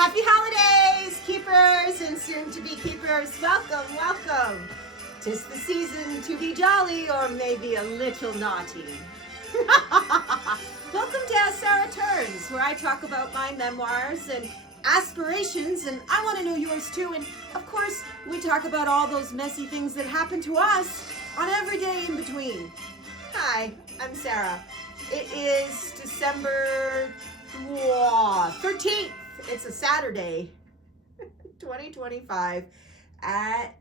Happy holidays, keepers and soon-to-be keepers. Welcome, welcome. 'Tis the season to be jolly or maybe a little naughty. Welcome to As Sarah Turns, where I talk about my memoirs and aspirations, and I want to know yours too. And of course, we talk about all those messy things that happen to us on every day in between. Hi, I'm Sarah. It is December 13th. It's a Saturday, 2025 at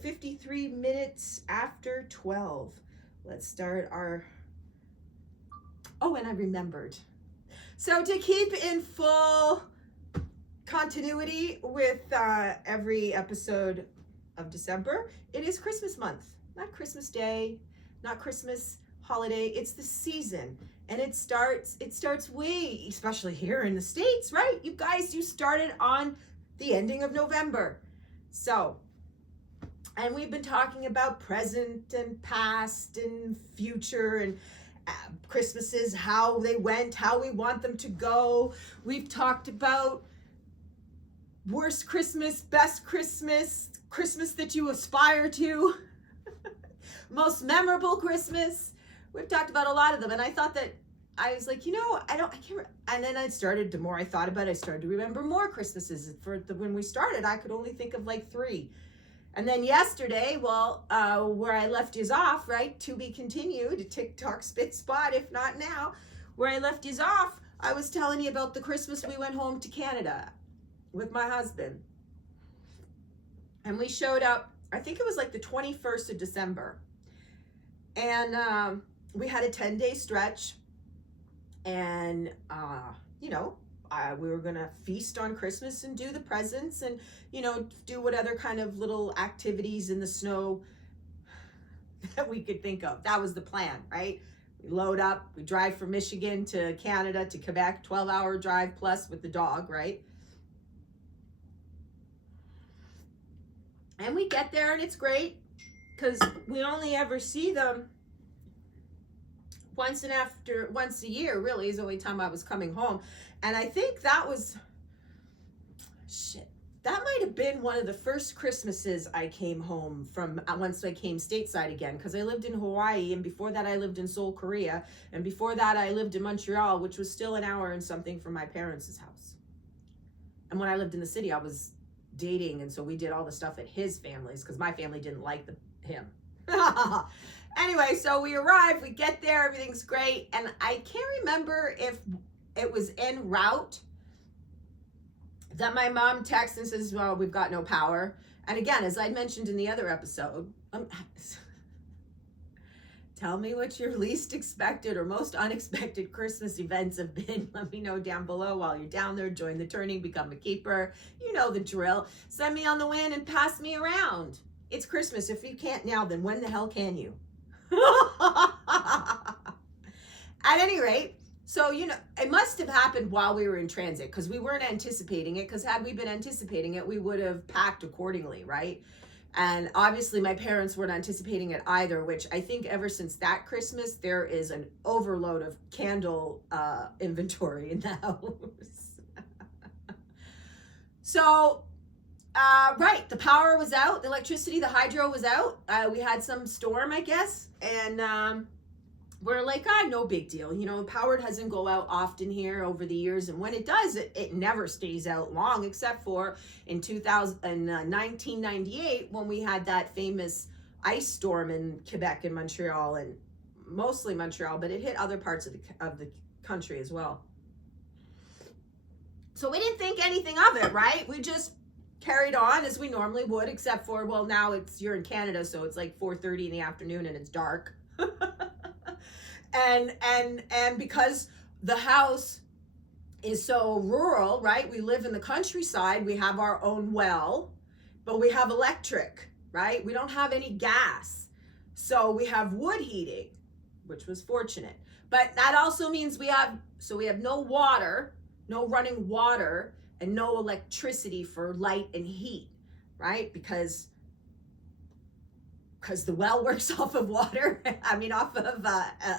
53 minutes after 12. Let's start our... Oh, and I remembered. So to keep in full continuity with every episode of December, it is Christmas month. Not Christmas Day, not Christmas holiday. It's the season. And it starts way, especially here in the States, right? You guys, you started on the ending of November. So, and we've been talking about present and past and future and Christmases, how they went, how we want them to go. We've talked about worst Christmas, best Christmas, Christmas that you aspire to, most memorable Christmas. We've talked about a lot of them, and I thought that I was like, I can't. And then the more I thought about it, I started to remember more Christmases. When we started, I could only think of like 3. And then yesterday, where I left you off, right, to be continued, a TikTok spit spot, if not now, where I left you off, I was telling you about the Christmas we went home to Canada with my husband. And we showed up, I think it was like the 21st of December. And we had a 10-day stretch. And, we were going to feast on Christmas and do the presents and, do what other kind of little activities in the snow that we could think of. That was the plan, right? We load up, we drive from Michigan to Canada to Quebec, 12-hour drive plus with the dog, right? And we get there and it's great because we only ever see them once a year, really, is the only time I was coming home. And I think that might have been one of the first Christmases I came home from once I came stateside again, because I lived in Hawaii, and before that I lived in Seoul, Korea, and before that I lived in Montreal, which was still an hour and something from my parents' house. And when I lived in the city, I was dating, and so we did all the stuff at his family's because my family didn't like him. Anyway, so we arrive, we get there, everything's great, and I can't remember if it was en route that my mom texts and says, well, we've got no power. And again, as I mentioned in the other episode, tell me what your least expected or most unexpected Christmas events have been. Let me know down below while you're down there. Join the turning, become a keeper. You know the drill. Send me on the wind and pass me around. It's Christmas. If you can't now, then when the hell can you? At any rate, so, it must have happened while we were in transit because we weren't anticipating it, because had we been anticipating it, we would have packed accordingly, right? And obviously my parents weren't anticipating it either, which I think ever since that Christmas, there is an overload of candle inventory in the house. So, right, the power was out, the electricity, the hydro was out. We had some storm, I guess, and we're like, no big deal. Power doesn't go out often here over the years, and when it does, it never stays out long, except for in 1998 when we had that famous ice storm in Quebec and Montreal, and mostly Montreal, but it hit other parts of the country as well. So we didn't think anything of it, right? We just carried on as we normally would, except for, now you're in Canada, so it's like 4:30 in the afternoon and it's dark. And because the house is so rural, right? We live in the countryside. We have our own well, but we have electric, right? We don't have any gas. So we have wood heating, which was fortunate. But that also means we have no water, no running water, and no electricity for light and heat, right? Because the well works off of water, off of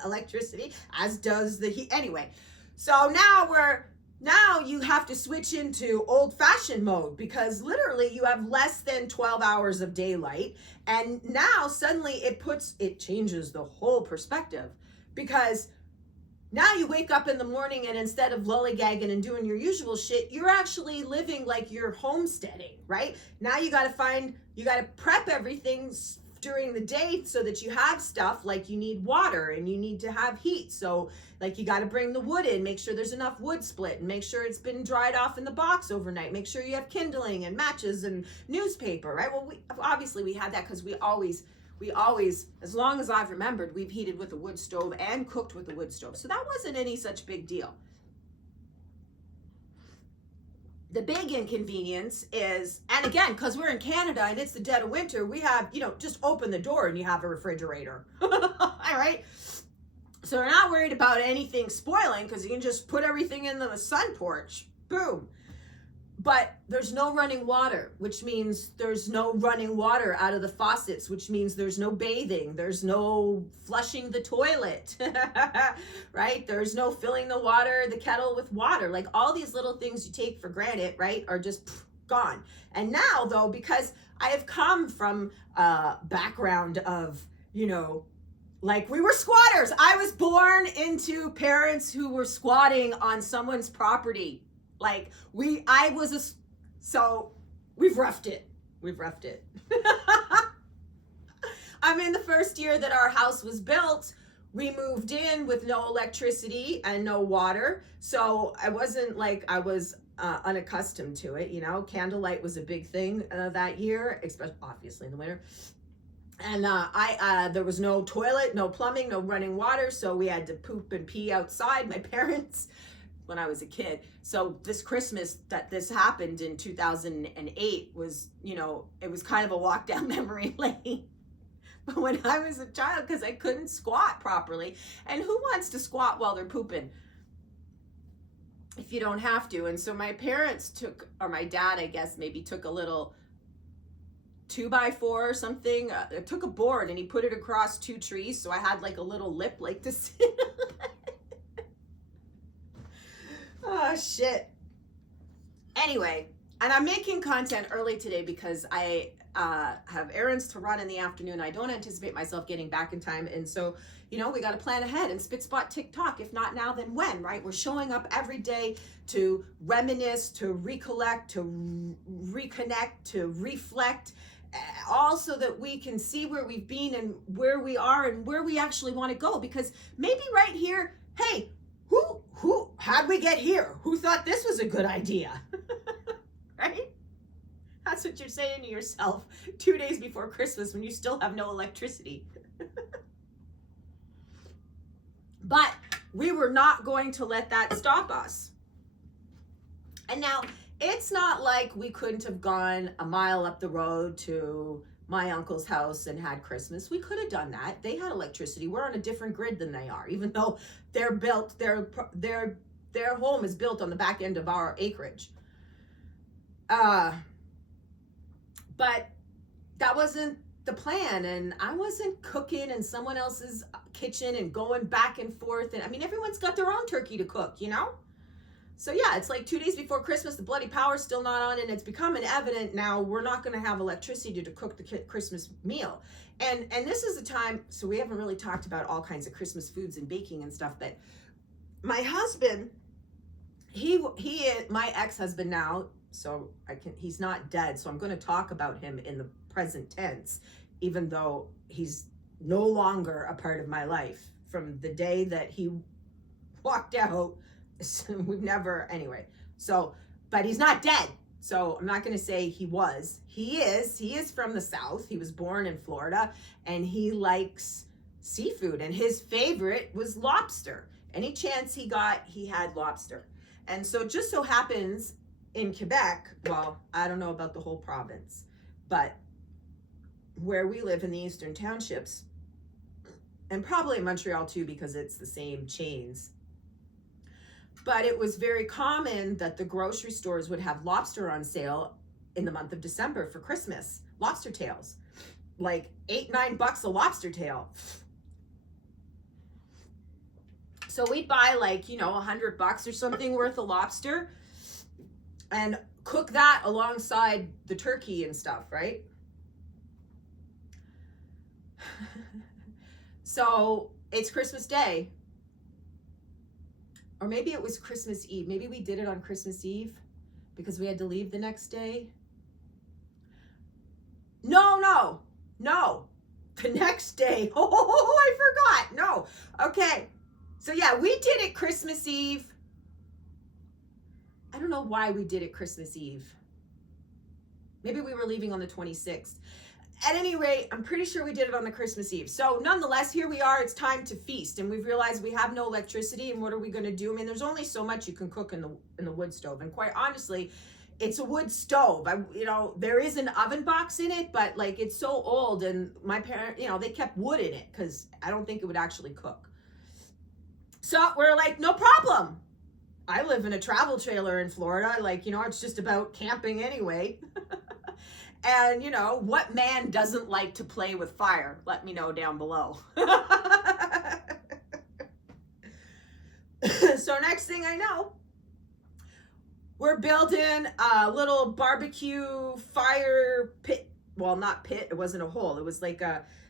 electricity, as does the heat. Anyway, so now we're Now you have to switch into old-fashioned mode because literally you have less than 12 hours of daylight. And now suddenly it changes the whole perspective, because now you wake up in the morning and instead of lollygagging and doing your usual shit, you're actually living like you're homesteading, right? Now you got to prep everything during the day so that you have stuff like you need water and you need to have heat. So like you got to bring the wood in, make sure there's enough wood split, and make sure it's been dried off in the box overnight. Make sure you have kindling and matches and newspaper, right? Well, we had that because we always, as long as I've remembered, we've heated with a wood stove and cooked with a wood stove. So that wasn't any such big deal. The big inconvenience is, and again, because we're in Canada and it's the dead of winter, we have, just open the door and you have a refrigerator. All right. So we're not worried about anything spoiling because you can just put everything in the sun porch. Boom. But there's no running water, which means there's no running water out of the faucets, which means there's no bathing. There's no flushing the toilet, right? There's no filling the kettle with water. Like all these little things you take for granted, right, are just gone. And now, though, because I have come from a background of, like we were squatters. I was born into parents who were squatting on someone's property. Like so we've roughed it. I mean, the first year that our house was built, we moved in with no electricity and no water. So I wasn't like I was unaccustomed to it. Candlelight was a big thing that year, especially obviously in the winter. And there was no toilet, no plumbing, no running water. So we had to poop and pee outside. My parents, when I was a kid. So this Christmas that this happened in 2008 was, it was kind of a walk down memory lane. But when I was a child, because I couldn't squat properly, and who wants to squat while they're pooping if you don't have to? And so my parents or my dad, I guess, maybe took a little 2x4 or something, took a board and he put it across two trees. So I had like a little lip like to sit Oh, shit. Anyway, and I'm making content early today because I have errands to run in the afternoon. I don't anticipate myself getting back in time. And so, we got to plan ahead and spit spot TikTok. If not now, then when, right? We're showing up every day to reminisce, to recollect, to reconnect, to reflect, all so that we can see where we've been and where we are and where we actually want to go. Because maybe right here, hey, how'd we get here? Who thought this was a good idea? Right? That's what you're saying to yourself 2 days before Christmas when you still have no electricity. But we were not going to let that stop us. And now, it's not like we couldn't have gone a mile up the road to my uncle's house and had Christmas. We could have done that. They had electricity. We're on a different grid than they are, even though their home is built on the back end of our acreage. But that wasn't the plan, and I wasn't cooking in someone else's kitchen and going back and forth. And I mean, everyone's got their own turkey to cook, So yeah, it's like 2 days before Christmas, the bloody power's still not on, and it's becoming evident now we're not going to have electricity to cook the Christmas meal. And this is a time, so we haven't really talked about all kinds of Christmas foods and baking and stuff, but my husband, my ex-husband now, so he's not dead, so I'm going to talk about him in the present tense, even though he's no longer a part of my life. From the day that he walked out, we've never, anyway. So, but he's not dead. So I'm not going to say he was. He is from the South. He was born in Florida, and he likes seafood, and his favorite was lobster. Any chance he got, he had lobster. And so it just so happens in Quebec, well, I don't know about the whole province, but where we live in the Eastern Townships, and probably in Montreal too, because it's the same chains, but it was very common that the grocery stores would have lobster on sale in the month of December for Christmas. Lobster tails, like $8-9 a lobster tail. So we'd buy like, you know, $100 or something worth of lobster and cook that alongside the turkey and stuff, right? So it's Christmas Day. Or maybe it was Christmas Eve. Maybe we did it on Christmas Eve because we had to leave the next day. No. The next day. Oh, I forgot. No. Okay. So yeah, we did it Christmas Eve. I don't know why we did it Christmas Eve. Maybe we were leaving on the 26th. At any rate, I'm pretty sure we did it on the Christmas Eve. So nonetheless, here we are. It's time to feast. And we've realized we have no electricity. And what are we going to do? I mean, there's only so much you can cook in the wood stove. And quite honestly, it's a wood stove. There is an oven box in it, but like it's so old. And my parents, they kept wood in it because I don't think it would actually cook. So we're like, no problem. I live in a travel trailer in Florida. Like, it's just about camping anyway. And, what man doesn't like to play with fire? Let me know down below. So next thing I know, we're building a little barbecue fire pit. Well, not pit. It wasn't a hole. It was like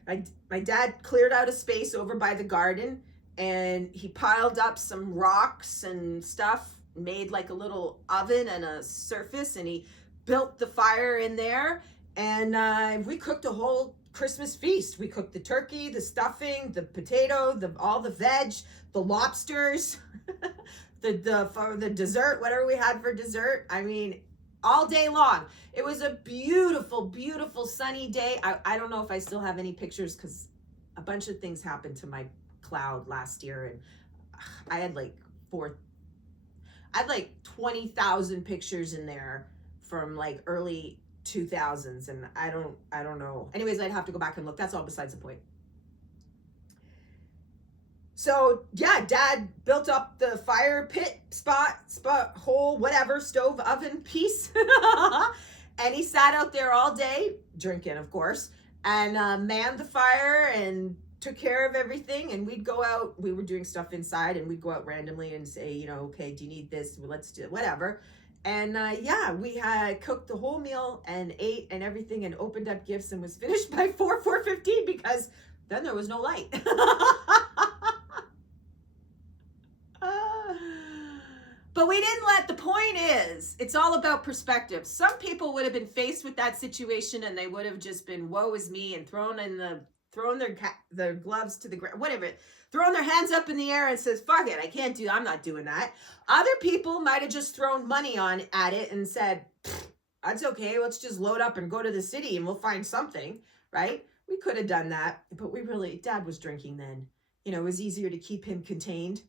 my dad cleared out a space over by the garden and he piled up some rocks and stuff, made like a little oven and a surface, and he built the fire in there, and we cooked a whole Christmas feast. We cooked the turkey, the stuffing, the potato, all the veg, the lobsters, the dessert, whatever we had for dessert. I mean, all day long. It was a beautiful, beautiful sunny day. I don't know if I still have any pictures because a bunch of things happened to my cloud last year, and I had like 20,000 pictures in there from like early 2000s, and I don't know. Anyways, I'd have to go back and look. That's all besides the point. So yeah, Dad built up the fire pit spot, hole, whatever, stove, oven piece. And he sat out there all day, drinking, of course, and manned the fire and took care of everything. And we'd go out, we were doing stuff inside, and we'd go out randomly and say, okay, do you need this? Well, let's do it, whatever. And yeah, we had cooked the whole meal and ate and everything and opened up gifts and was finished by 4:15 because then there was no light. But we didn't the point is, it's all about perspective. Some people would have been faced with that situation and they would have just been, woe is me, and thrown their gloves to the ground, whatever, throwing their hands up in the air and says, fuck it, I'm not doing that. Other people might have just thrown money at it and said, that's okay, let's just load up and go to the city and we'll find something, right? We could have done that, but Dad was drinking then. It was easier to keep him contained.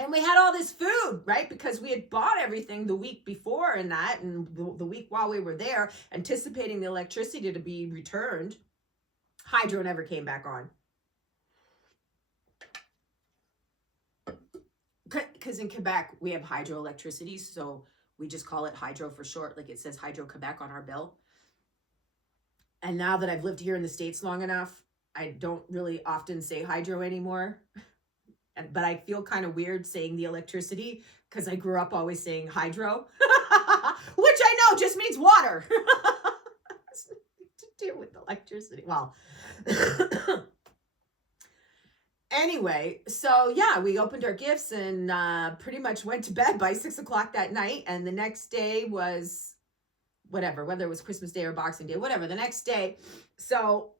And we had all this food, right? Because we had bought everything the week before and the week while we were there, anticipating the electricity to be returned. Hydro never came back on. Because in Quebec, we have hydroelectricity, so we just call it hydro for short. Like it says Hydro Quebec on our bill. And now that I've lived here in the States long enough, I don't really often say hydro anymore. But I feel kind of weird saying the electricity because I grew up always saying hydro, which I know just means water. To do with electricity. Well, anyway, so yeah, we opened our gifts and pretty much went to bed by 6 o'clock that night. And the next day was whatever, whether it was Christmas Day or Boxing Day, whatever, the next day. So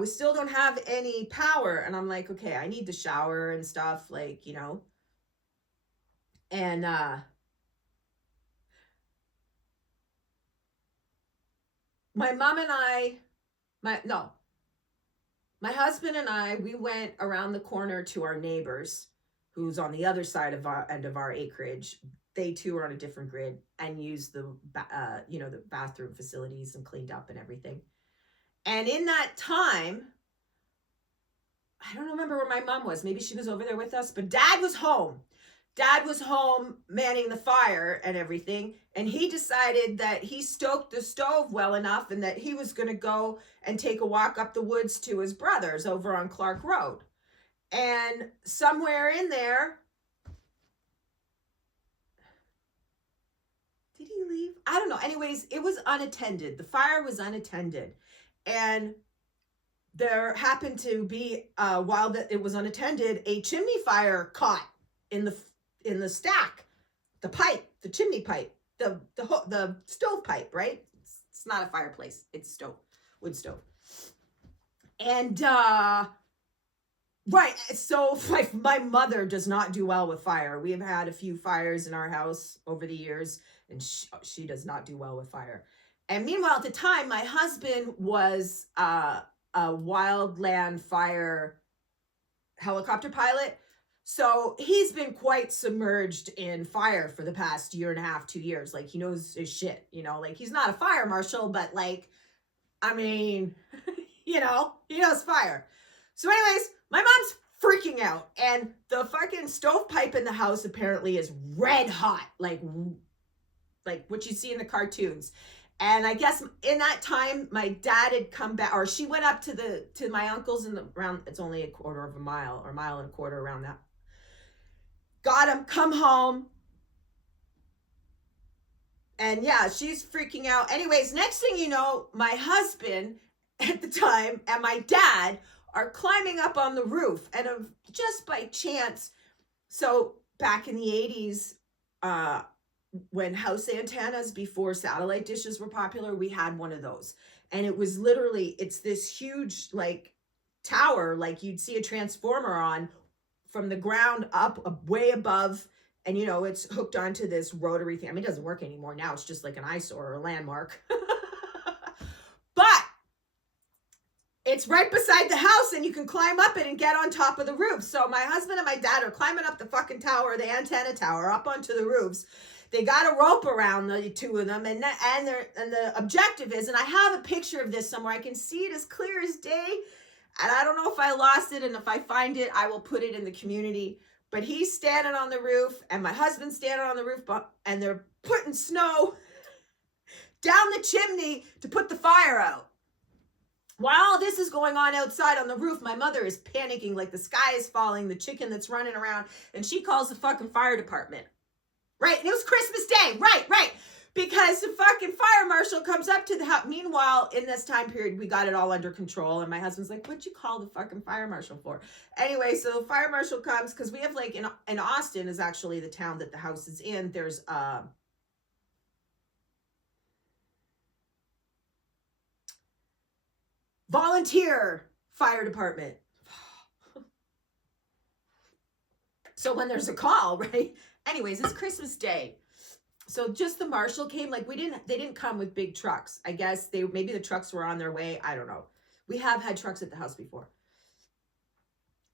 we still don't have any power, and I'm like, okay, I need to shower and stuff, like, and my husband and I, we went around the corner to our neighbors, who's on the other side of our acreage. They too are on a different grid, and used the bathroom facilities and cleaned up and everything. And in that time, I don't remember where my mom was. Maybe she was over there with us, but Dad was home. Dad was home manning the fire and everything. And he decided that he stoked the stove well enough and that he was going to go and take a walk up the woods to his brother's over on Clark Road. And somewhere in there, did he leave? I don't know. Anyways, it was unattended. The fire was unattended. And there happened to be, while it was unattended, a chimney fire caught in the stack, the chimney pipe, the stove pipe, right? It's not a fireplace. It's stove, wood stove. And, right. So my mother does not do well with fire. We have had a few fires in our house over the years, and she does not do well with fire. And meanwhile, at the time, my husband was a wildland fire helicopter pilot. So he's been quite submerged in fire for the past year and a half, 2 years. Like, he knows his shit, like he's not a fire marshal, but like, I mean, he knows fire. So anyways, my mom's freaking out, and the fucking stovepipe in the house apparently is red hot, like what you see in the cartoons. And I guess in that time, my dad had come back, or she went up to my uncle's around, it's only a quarter of a mile or a mile and a quarter around that. Got him, come home. And yeah, she's freaking out. Anyways, next thing you know, my husband at the time and my dad are climbing up on the roof. And just by chance, so back in the 80s, when house antennas before satellite dishes were popular, we had one of those. And it was literally, it's this huge like tower, like you'd see a transformer on from the ground up way above. And, it's hooked onto this rotary thing. I mean, it doesn't work anymore now. It's just like an eyesore or a landmark. But it's right beside the house, and you can climb up it and get on top of the roof. So my husband and my dad are climbing up the fucking tower, the antenna tower, up onto the roofs. They got a rope around the two of them, and the objective is, and I have a picture of this somewhere. I can see it as clear as day, and I don't know if I lost it, and if I find it, I will put it in the community. But he's standing on the roof, and my husband's standing on the roof, and they're putting snow down the chimney to put the fire out. While this is going on outside on the roof, my mother is panicking like the sky is falling, the chicken that's running around, and she calls the fucking fire department. Right, and it was Christmas Day, right. Because the fucking fire marshal comes up to the house. Meanwhile, in this time period, we got it all under control. And my husband's like, what'd you call the fucking fire marshal for? Anyway, so the fire marshal comes, because we have like, in Austin is actually the town that the house is in. There's volunteer fire department. So when there's a call, right? Anyways, it's Christmas Day. So just the marshal came, like they didn't come with big trucks. I guess maybe the trucks were on their way. I don't know. We have had trucks at the house before.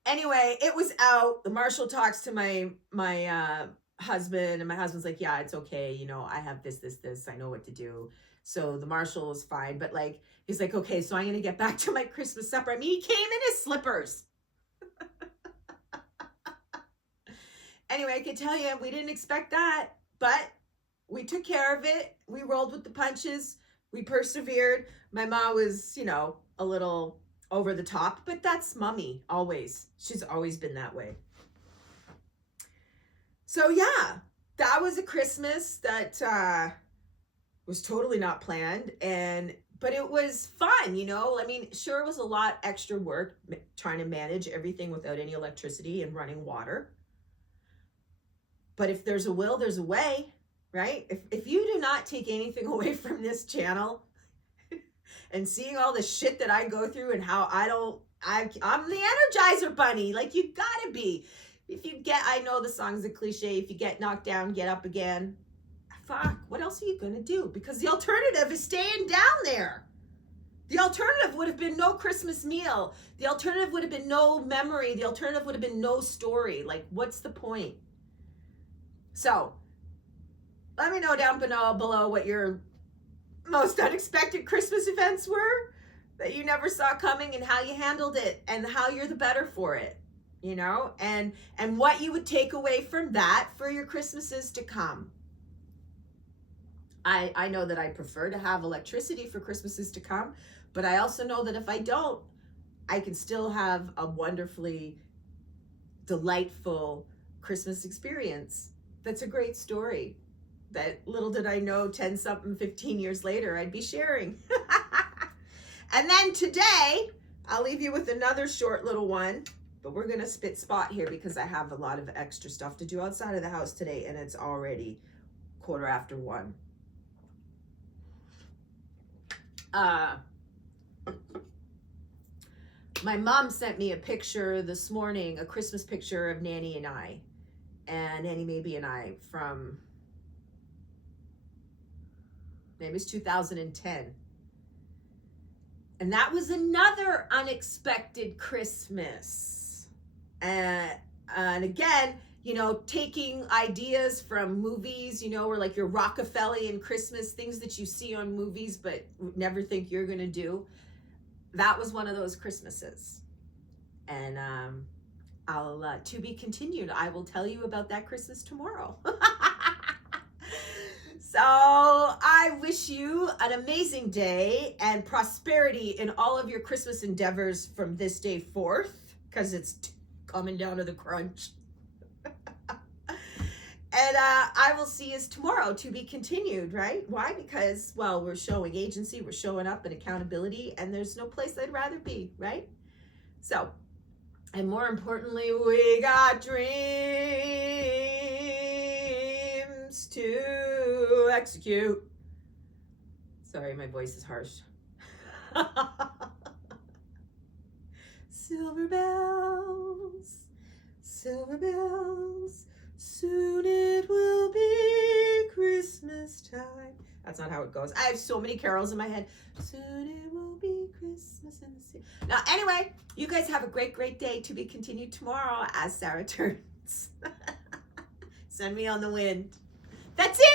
Anyway, it was out. The marshal talks to my husband, and my husband's like, yeah, it's okay. I have this. I know what to do. So the marshal was fine. But like, he's like, okay, so I'm going to get back to my Christmas supper. I mean, he came in his slippers. Anyway, I can tell you, we didn't expect that, but we took care of it. We rolled with the punches. We persevered. My mom was, a little over the top, but that's mommy always. She's always been that way. So yeah, that was a Christmas that was totally not planned, but it was fun, I mean, sure, it was a lot extra work trying to manage everything without any electricity and running water. But if there's a will, there's a way, right? If you do not take anything away from this channel and seeing all the shit that I go through and how I'm the Energizer Bunny, like you gotta be. I know the song's a cliche, if you get knocked down, get up again. Fuck, what else are you gonna do? Because the alternative is staying down there. The alternative would have been no Christmas meal. The alternative would have been no memory. The alternative would have been no story. Like, what's the point? So, let me know down below what your most unexpected Christmas events were that you never saw coming, and how you handled it, and how you're the better for it, and what you would take away from that for your Christmases to come. I know that I prefer to have electricity for Christmases to come, but I also know that if I don't, I can still have a wonderfully delightful Christmas experience. That's a great story that little did I know 10 something 15 years later I'd be sharing. And then today I'll leave you with another short little one, but we're gonna spot here because I have a lot of extra stuff to do outside of the house today, and it's already 1:15. My mom sent me a picture this morning, a Christmas picture of Nanny and I, and Nanny Maybe and I from, maybe it was 2010. And that was another unexpected Christmas. And again, you know, taking ideas from movies, you know, or like your Rockefellerian Christmas, things that you see on movies but never think you're going to do. That was one of those Christmases. And I'll to be continued. I will tell you about that Christmas tomorrow. So I wish you an amazing day and prosperity in all of your Christmas endeavors from this day forth, because it's coming down to the crunch. And I will see you tomorrow, to be continued, right? Why? Because, well, we're showing agency, we're showing up and accountability, and there's no place I'd rather be, right? So, and more importantly, we got dreams to execute. Sorry, my voice is harsh. Silver bells, silver bells, soon it will be Christmas time. That's not how it goes. I have so many carols in my head. Soon it will be Christmas in the sea. Now, anyway, you guys have a great, great day, to be continued tomorrow as Sarah turns. Send me on the wind. That's it.